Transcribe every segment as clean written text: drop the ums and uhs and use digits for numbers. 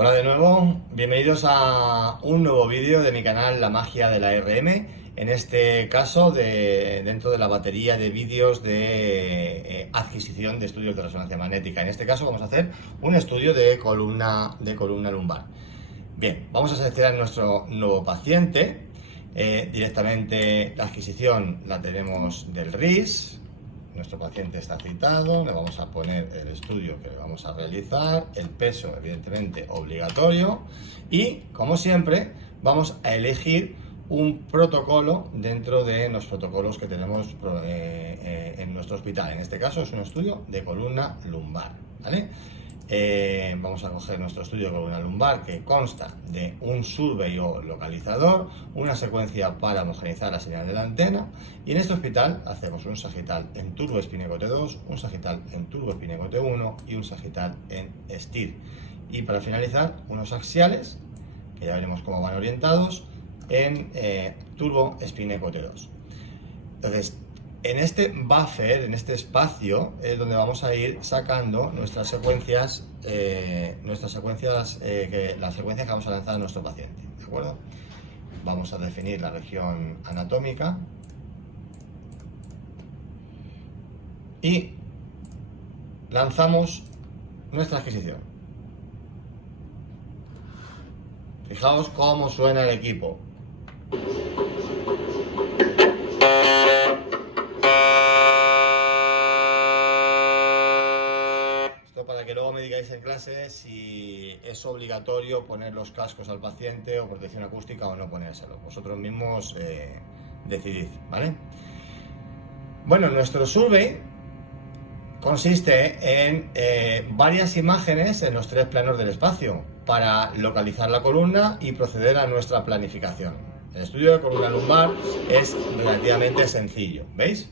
Hola de nuevo, bienvenidos a un nuevo vídeo de mi canal La Magia de la RM. En este caso, dentro de la batería de vídeos de adquisición de estudios de resonancia magnética. En este caso vamos a hacer un estudio de columna lumbar. Bien, vamos a seleccionar nuestro nuevo paciente. Directamente la adquisición la tenemos del RIS. Nuestro paciente está citado, le vamos a poner el estudio que le vamos a realizar, el peso evidentemente obligatorio y, como siempre, vamos a elegir un protocolo dentro de los protocolos que tenemos en nuestro hospital. En este caso es un estudio de columna lumbar, ¿vale? Vamos a coger nuestro estudio de columna lumbar, que consta de un survey o localizador, una secuencia para homogeneizar la señal de la antena, y en este hospital hacemos un sagital en turbo Spineco T2, un sagital en turbo Spineco T1 y un sagital en STIR. Y para finalizar, unos axiales, que ya veremos cómo van orientados, en turbo Spineco T2. Entonces, en este buffer, en este espacio, es donde vamos a ir sacando nuestras secuencias, las secuencias que vamos a lanzar a nuestro paciente, ¿de acuerdo? Vamos a definir la región anatómica y lanzamos nuestra adquisición. Fijaos cómo suena el equipo. Para que luego me digáis en clase si es obligatorio poner los cascos al paciente o protección acústica o no ponérselo. Vosotros mismos decidid, ¿vale? Bueno, nuestro survey consiste en varias imágenes en los tres planos del espacio para localizar la columna y proceder a nuestra planificación. El estudio de columna lumbar es relativamente sencillo, ¿veis?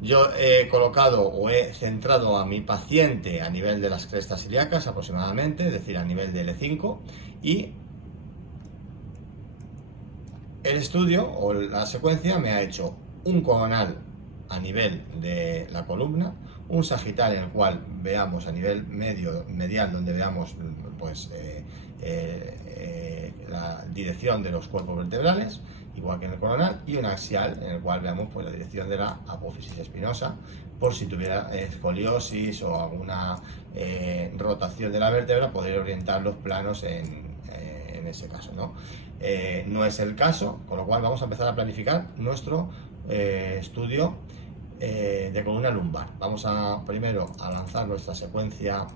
Yo he colocado o he centrado a mi paciente a nivel de las crestas ilíacas aproximadamente, es decir, a nivel de L5, y el estudio o la secuencia me ha hecho un coronal a nivel de la columna, un sagital en el cual veamos a nivel medial, donde veamos pues la dirección de los cuerpos vertebrales, igual que en el coronal, y un axial en el cual veamos pues la dirección de la apófisis espinosa, por si tuviera escoliosis o alguna rotación de la vértebra, poder orientar los planos en ese caso, ¿no? No es el caso, con lo cual vamos a empezar a planificar nuestro estudio de columna lumbar. Vamos primero a lanzar nuestra secuencia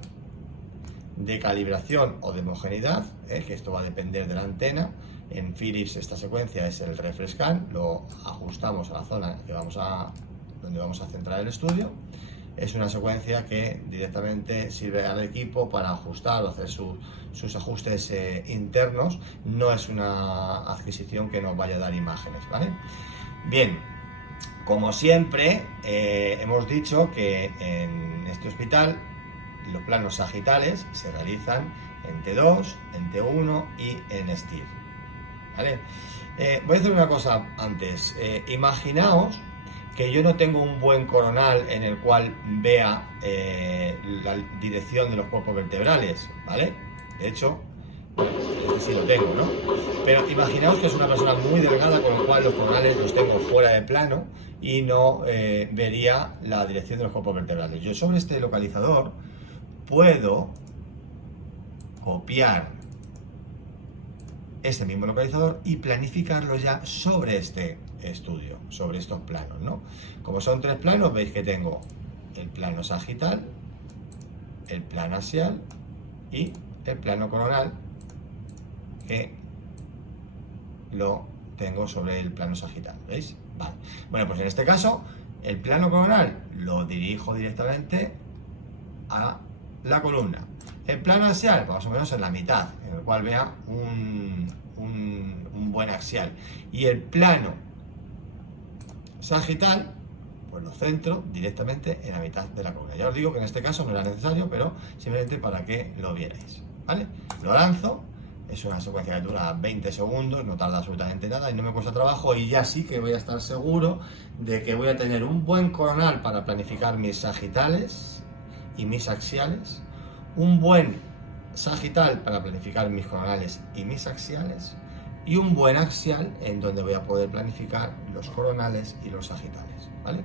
de calibración o de homogeneidad, que esto va a depender de la antena. En Philips esta secuencia es el refrescan, lo ajustamos a la zona donde vamos a centrar el estudio. Es una secuencia que directamente sirve al equipo para ajustar o hacer sus ajustes internos. No es una adquisición que nos vaya a dar imágenes, ¿vale? Bien, como siempre hemos dicho que en este hospital los planos sagitales se realizan en T2, en T1 y en STIR, ¿vale? Voy a hacer una cosa antes. Imaginaos que yo no tengo un buen coronal en el cual vea la dirección de los cuerpos vertebrales, ¿vale? De hecho, este sí lo tengo, ¿no? Pero imaginaos que es una persona muy delgada, con lo cual los coronales los tengo fuera de plano y no vería la dirección de los cuerpos vertebrales. Yo sobre este localizador puedo copiar este mismo localizador y planificarlo ya sobre este estudio, sobre estos planos, ¿no? Como son tres planos, veis que tengo el plano sagital, el plano axial y el plano coronal, que lo tengo sobre el plano sagital, ¿veis? Vale. Bueno, pues en este caso, el plano coronal lo dirijo directamente a la columna. El plano axial, más o menos en la mitad, en el cual vea un buen axial. Y el plano sagital, pues lo centro directamente en la mitad de la columna. Ya os digo que en este caso no era necesario, pero simplemente para que lo vierais, ¿vale? Lo lanzo, es una secuencia que dura 20 segundos, no tarda absolutamente nada y no me cuesta trabajo, y ya sí que voy a estar seguro de que voy a tener un buen coronal para planificar mis sagitales y mis axiales, un buen sagital para planificar mis coronales y mis axiales, y un buen axial en donde voy a poder planificar los coronales y los sagitales, ¿vale?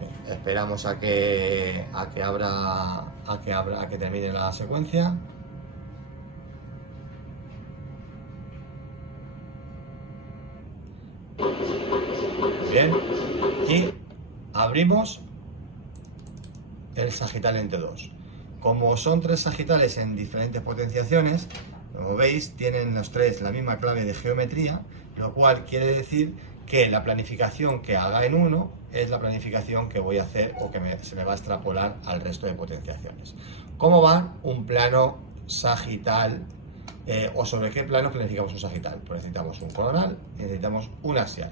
Bien, esperamos a que termine la secuencia. Bien, y abrimos el sagital en T2. Como son 3 sagitales en diferentes potenciaciones, como veis, tienen los 3 la misma clave de geometría, lo cual quiere decir que la planificación que haga en uno es la planificación que voy a hacer o que se me va a extrapolar al resto de potenciaciones. ¿Cómo va un plano sagital? ¿O sobre qué plano planificamos un sagital? Pues necesitamos un coronal y necesitamos un axial.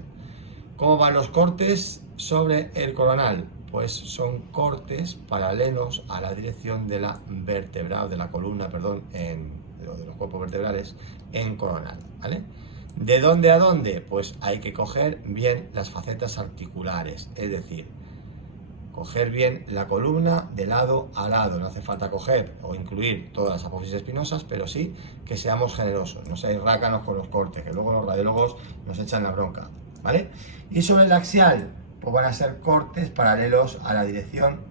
¿Cómo van los cortes sobre el coronal? Pues son cortes paralelos a la dirección de la vértebra, de la columna, perdón, de los cuerpos vertebrales en coronal, ¿vale? ¿De dónde a dónde? Pues hay que coger bien las facetas articulares, es decir, coger bien la columna de lado a lado. No hace falta coger o incluir todas las apófisis espinosas, pero sí que seamos generosos, no seáis rácanos con los cortes, que luego los radiólogos nos echan la bronca, ¿vale? Y sobre el axial, pues van a ser cortes paralelos a la dirección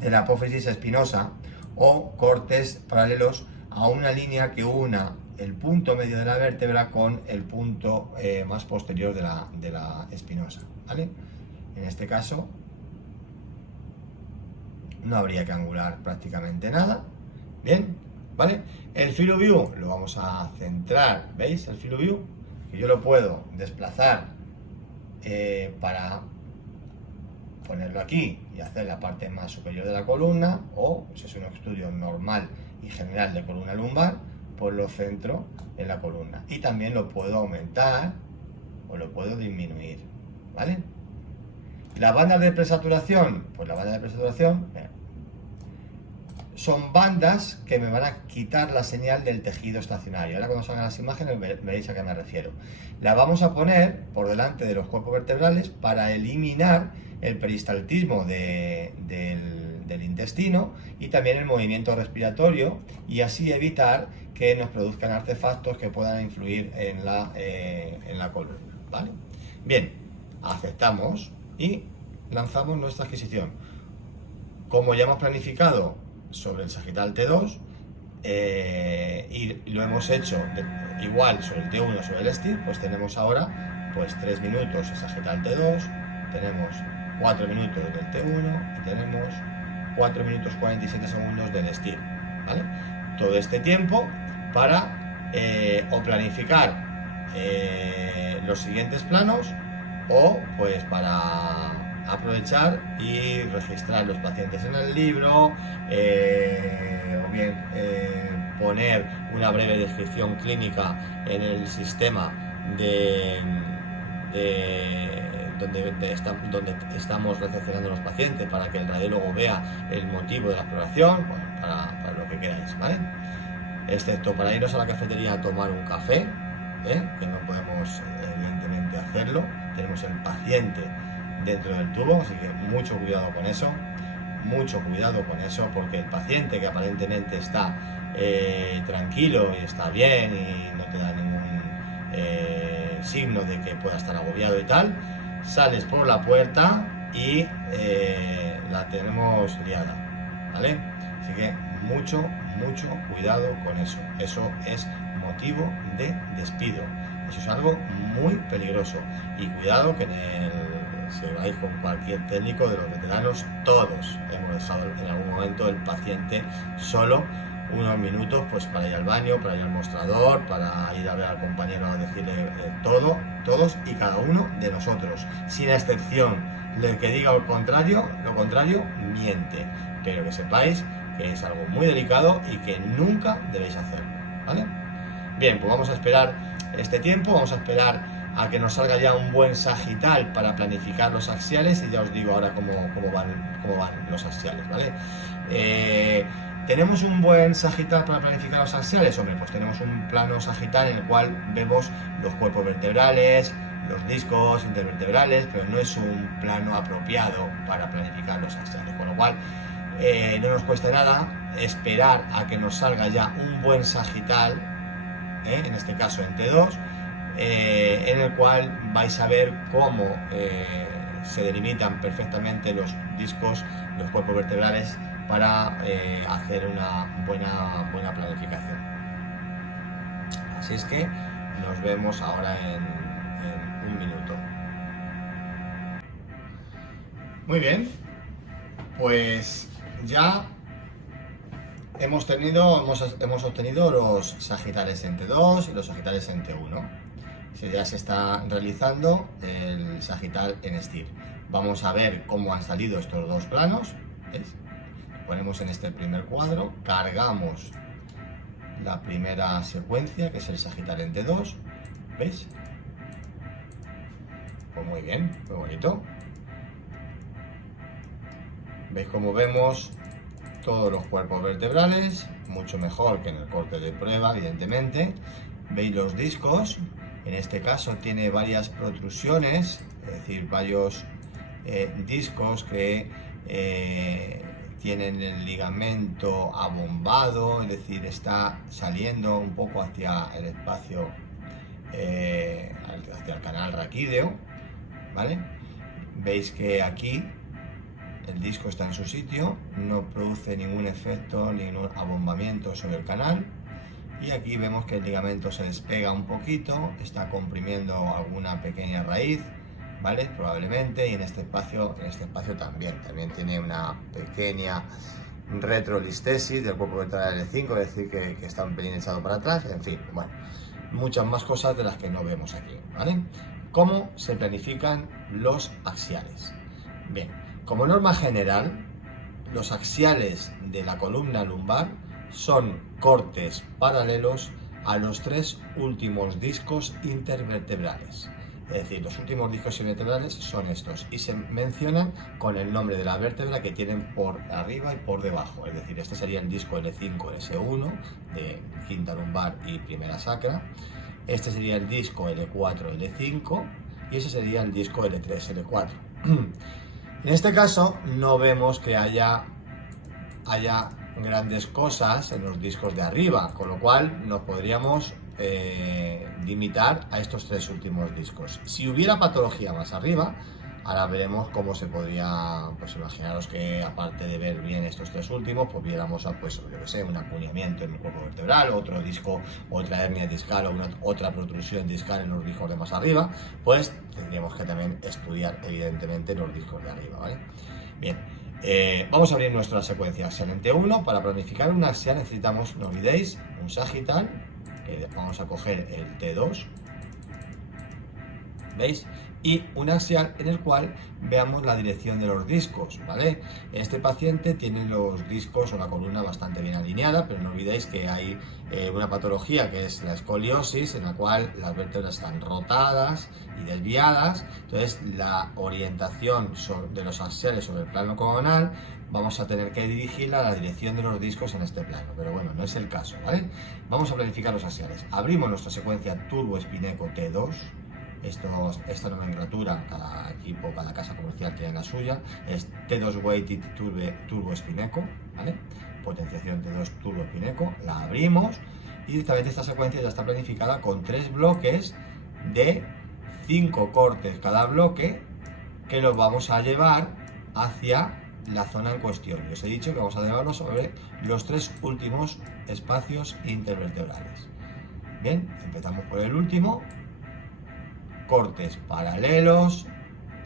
de la apófisis espinosa o cortes paralelos a una línea que una el punto medio de la vértebra con el punto más posterior de la espinosa, ¿vale? En este caso no habría que angular prácticamente nada. Bien, ¿vale? El field of view lo vamos a centrar, ¿veis? El field of view, que yo lo puedo desplazar para ponerlo aquí y hacer la parte más superior de la columna, o si es un estudio normal y general de columna lumbar, pues lo centro en la columna. Y también lo puedo aumentar o lo puedo disminuir, ¿vale? La banda de presaturación, pues la banda de presaturación son bandas que me van a quitar la señal del tejido estacionario. Ahora cuando salgan las imágenes veréis a qué me refiero. La vamos a poner por delante de los cuerpos vertebrales para eliminar el peristaltismo del intestino y también el movimiento respiratorio, y así evitar que nos produzcan artefactos que puedan influir en la columna, ¿vale? Bien, aceptamos y lanzamos nuestra adquisición. Como ya hemos planificado sobre el sagital T2 y lo hemos hecho igual sobre el T1 sobre el STIR, pues tenemos ahora pues 3 minutos el sagital T2, tenemos 4 minutos del T1 y tenemos 4 minutos 47 segundos del STIR, ¿vale? Todo este tiempo para o planificar los siguientes planos, o pues para aprovechar y registrar los pacientes en el libro, o bien poner una breve descripción clínica en el sistema donde estamos recepcionando los pacientes, para que el radiólogo vea el motivo de la exploración, bueno, para lo que queráis, ¿vale? Excepto para irnos a la cafetería a tomar un café, que no podemos evidentemente hacerlo, tenemos el paciente dentro del tubo, así que mucho cuidado con eso, porque el paciente que aparentemente está tranquilo y está bien y no te da ningún signo de que pueda estar agobiado y tal, sales por la puerta y la tenemos liada, ¿vale? Así que mucho cuidado con eso. Eso es motivo de despido. Eso es algo muy peligroso. Y cuidado que si vais con cualquier técnico de los veteranos, todos hemos dejado en algún momento el paciente solo unos minutos, pues para ir al baño, para ir al mostrador, para ir a ver al compañero a decirle todos y cada uno de nosotros, sin excepción. El que diga lo contrario miente. Pero que sepáis que es algo muy delicado y que nunca debéis hacerlo, ¿vale? Bien, pues vamos a esperar este tiempo, vamos a esperar a que nos salga ya un buen sagital para planificar los axiales, y ya os digo ahora cómo van los axiales, ¿vale? ¿Tenemos un buen sagital para planificar los axiales? Hombre, pues tenemos un plano sagital en el cual vemos los cuerpos vertebrales, los discos intervertebrales, pero no es un plano apropiado para planificar los axiales, con lo cual no nos cuesta nada esperar a que nos salga ya un buen sagital, en este caso en T2, en el cual vais a ver cómo se delimitan perfectamente los discos, los cuerpos vertebrales para hacer una buena planificación. Así es que nos vemos ahora en un minuto. Muy bien, pues ya hemos obtenido los sagitales en T2 y los sagitales en T1. Ya se está realizando el sagital en STIR. Vamos a ver cómo han salido estos dos planos. ¿Veis? Ponemos en este primer cuadro, cargamos la primera secuencia, que es el sagital en T2. ¿Veis? Pues muy bien, muy bonito. ¿Veis cómo vemos todos los cuerpos vertebrales? Mucho mejor que en el corte de prueba, evidentemente. Veis los discos. En este caso tiene varias protrusiones, es decir, varios discos que tienen el ligamento abombado, es decir, está saliendo un poco hacia el espacio, hacia el canal raquídeo, ¿vale? Veis que aquí el disco está en su sitio, no produce ningún efecto, ningún abombamiento sobre el canal. Y aquí vemos que el ligamento se despega un poquito, está comprimiendo alguna pequeña raíz, ¿vale? Probablemente, y en este espacio también tiene una pequeña retrolistesis del cuerpo vertebral L5, es decir, que está un pelín echado para atrás, en fin, bueno, muchas más cosas de las que no vemos aquí, ¿vale? ¿Cómo se planifican los axiales? Bien, como norma general, los axiales de la columna lumbar son cortes paralelos a los tres últimos discos intervertebrales. Es decir, los últimos discos intervertebrales son estos y se mencionan con el nombre de la vértebra que tienen por arriba y por debajo. Es decir, este sería el disco L5-S1 de quinta lumbar y primera sacra. Este sería el disco L4-L5 y ese sería el disco L3-L4. En este caso no vemos que haya grandes cosas en los discos de arriba, con lo cual nos podríamos limitar a estos tres últimos discos. Si hubiera patología más arriba, ahora veremos cómo se podría, pues imaginaros que aparte de ver bien estos tres últimos, pues viéramos pues, yo que sé, un acuñamiento en el cuerpo vertebral, otro disco, otra hernia discal o otra protrusión discal en los discos de más arriba, pues tendríamos que también estudiar evidentemente los discos de arriba, ¿vale? Bien. Vamos a abrir nuestra secuencia axial en T1. Para planificar un axial necesitamos, no olvidéis, un sagital, que vamos a coger el T2, ¿veis? Y un axial en el cual veamos la dirección de los discos, ¿vale? Este paciente tiene los discos o la columna bastante bien alineada, pero no olvidéis que hay una patología que es la escoliosis, en la cual las vértebras están rotadas y desviadas. Entonces, la orientación de los axiales sobre el plano coronal vamos a tener que dirigirla a la dirección de los discos en este plano, pero bueno, no es el caso, ¿vale? Vamos a planificar los axiales. Abrimos nuestra secuencia Turbo Espineco T2. Esta nomenclatura, cada equipo, cada casa comercial tiene la suya, es T2 Weighted Turbo Espineco, ¿vale? Potenciación T2 Turbo Espineco, la abrimos y directamente esta secuencia ya está planificada con 3 bloques de 5 cortes cada bloque que los vamos a llevar hacia la zona en cuestión. Yo os he dicho que vamos a llevarlo sobre los 3 últimos espacios intervertebrales. Bien, empezamos por el último. Cortes paralelos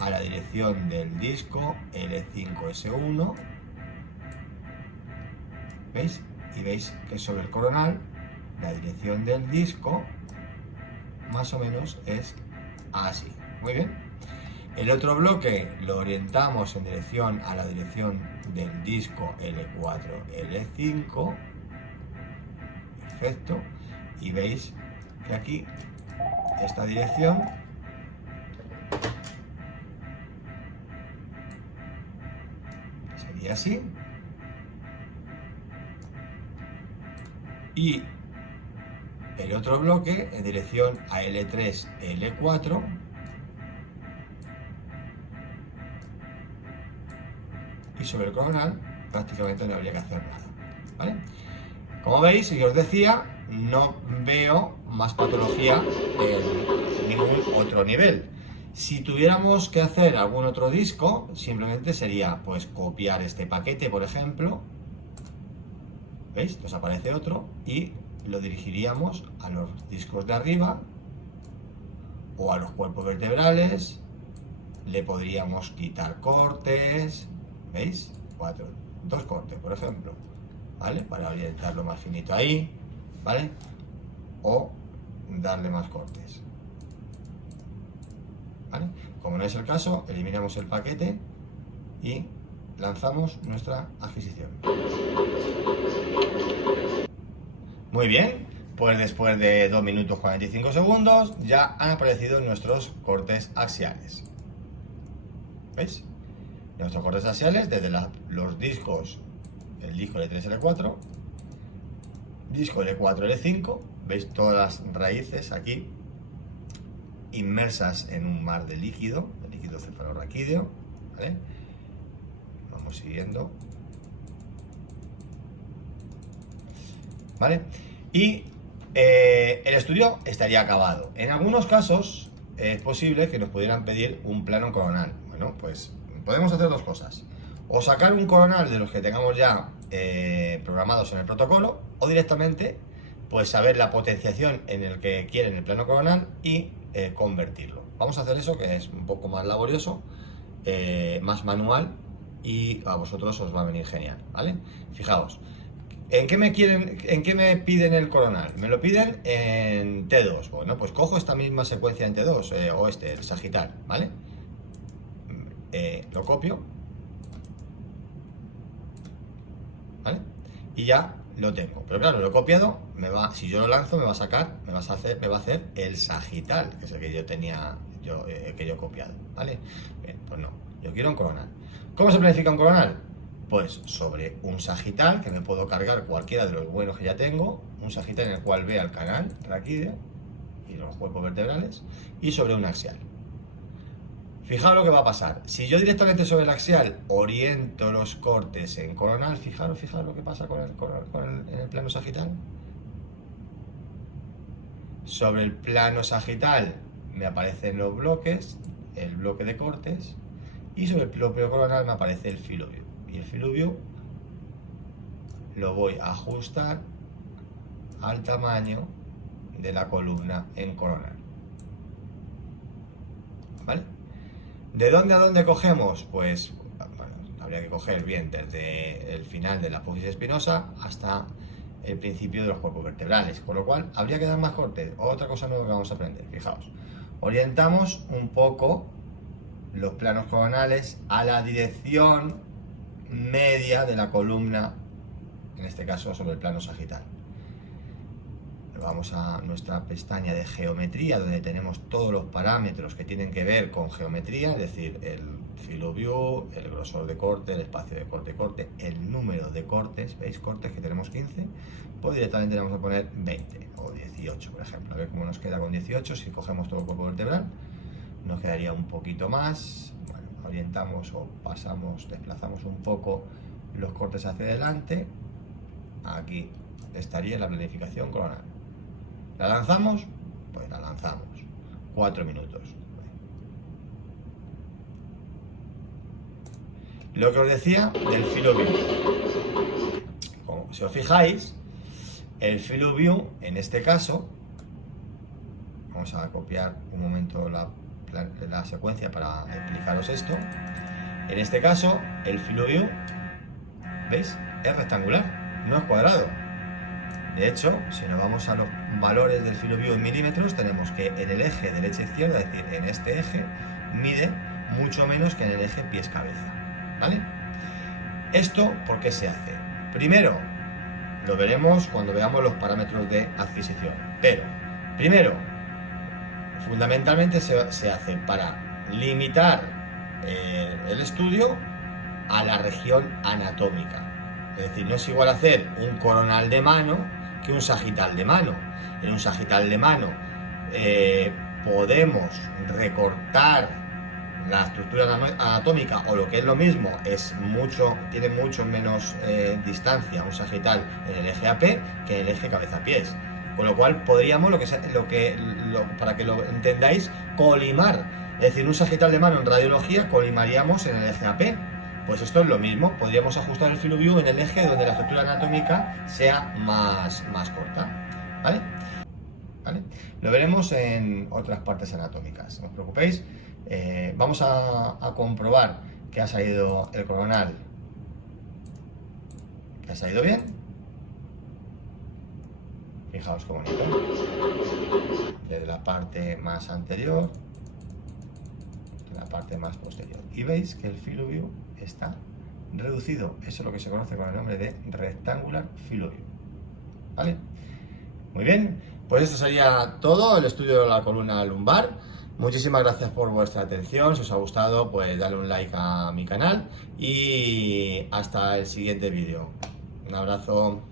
a la dirección del disco L5-S1, ¿veis? Y veis que sobre el coronal la dirección del disco más o menos es así. Muy bien. El otro bloque lo orientamos en dirección a la dirección del disco L4-L5, perfecto, y veis que aquí esta dirección sería así, y el otro bloque en dirección a L3, L4, y sobre el coronal prácticamente no habría que hacer nada, ¿vale? Como veis, y os decía, no veo más patología en ningún otro nivel. Si tuviéramos que hacer algún otro disco, simplemente sería pues copiar este paquete, por ejemplo. ¿Veis? Nos aparece otro y lo dirigiríamos a los discos de arriba o a los cuerpos vertebrales. Le podríamos quitar cortes, ¿veis? 2 cortes, por ejemplo, ¿vale? Para orientarlo más finito ahí, ¿vale? O darle más cortes, ¿vale? Como no es el caso, eliminamos el paquete y lanzamos nuestra adquisición. Muy bien, pues después de 2 minutos 45 segundos ya han aparecido nuestros cortes axiales. ¿Veis? Nuestros cortes axiales desde los discos, el disco L3, L4, disco L4, L5, veis todas las raíces aquí inmersas en un mar de líquido cefalorraquídeo, ¿vale? Vamos siguiendo, ¿vale? Y el estudio estaría acabado. En algunos casos es posible que nos pudieran pedir un plano coronal. Bueno, pues podemos hacer 2 cosas: o sacar un coronal de los que tengamos ya programados en el protocolo, o directamente pues saber la potenciación en el que quieren el plano coronal y convertirlo. Vamos a hacer eso, que es un poco más laborioso, más manual, y a vosotros os va a venir genial, ¿vale? Fijaos, ¿en qué me piden el coronal? Me lo piden en T2. Bueno, pues cojo esta misma secuencia en T2, o el sagital, ¿vale? Lo copio, ¿vale? Y ya lo tengo. Pero claro, lo he copiado, si yo lo lanzo me va a hacer el sagital, que es el que yo tenía, que yo he copiado, ¿vale? Bien, pues no, yo quiero un coronal. ¿Cómo se planifica un coronal? Pues sobre un sagital, que me puedo cargar cualquiera de los buenos que ya tengo, un sagital en el cual vea el canal raquídeo y los cuerpos vertebrales, y sobre un axial. Fijaos lo que va a pasar. Si yo directamente sobre el axial oriento los cortes en coronal, fijaros lo que pasa en el plano sagital. Sobre el plano sagital me aparecen los bloques, el bloque de cortes, y sobre el propio coronal me aparece el filobio. Y el filobio lo voy a ajustar al tamaño de la columna en coronal, ¿vale? ¿De dónde a dónde cogemos? Pues bueno, habría que coger bien desde el final de la apófisis espinosa hasta el principio de los cuerpos vertebrales, con lo cual habría que dar más cortes. Otra cosa nueva que vamos a aprender, fijaos, orientamos un poco los planos coronales a la dirección media de la columna, en este caso sobre el plano sagital. Vamos a nuestra pestaña de geometría, donde tenemos todos los parámetros que tienen que ver con geometría, es decir, el filoview, el grosor de corte, el espacio de corte, el número de cortes. ¿Veis? Cortes que tenemos 15, pues directamente le vamos a poner 20 o 18, por ejemplo. A ver cómo nos queda con 18. Si cogemos todo el cuerpo vertebral, nos quedaría un poquito más. Bueno, orientamos o desplazamos un poco los cortes hacia adelante. Aquí estaría la planificación coronal. ¿La lanzamos? Pues la lanzamos. 4 minutos. Lo que os decía del filoview. Como si os fijáis, el filoview, en este caso, vamos a copiar un momento la secuencia para explicaros esto. En este caso, el filoview, ¿veis? Es rectangular, no es cuadrado. De hecho, si nos vamos a los valores del filoview en milímetros, tenemos que en el eje derecha-izquierda, es decir, en este eje, mide mucho menos que en el eje pies-cabeza, ¿vale? ¿Esto por qué se hace? Primero, lo veremos cuando veamos los parámetros de adquisición, pero primero, fundamentalmente se hace para limitar el estudio a la región anatómica. Es decir, no es igual hacer un coronal de mano que un sagital de mano. En un sagital de mano podemos recortar la estructura anatómica, o lo que es lo mismo, tiene mucho menos distancia un sagital en el eje AP que en el eje cabeza-pies. Con lo cual podríamos, para que lo entendáis, colimar. Es decir, un sagital de mano en radiología colimaríamos en el eje AP. Pues esto es lo mismo, podríamos ajustar el field of view en el eje donde la estructura anatómica sea más corta. ¿Vale? ¿Vale? Lo veremos en otras partes anatómicas, no os preocupéis. Vamos a comprobar que ha salido el coronal, que ha salido bien. Fijaos qué bonito. Desde la parte más anterior, de la parte más posterior. Y veis que el field of view está reducido. Eso es lo que se conoce con el nombre de rectangular field of view. ¿Vale? Muy bien, pues esto sería todo el estudio de la columna lumbar. Muchísimas gracias por vuestra atención. Si os ha gustado, pues dale un like a mi canal y hasta el siguiente vídeo. Un abrazo.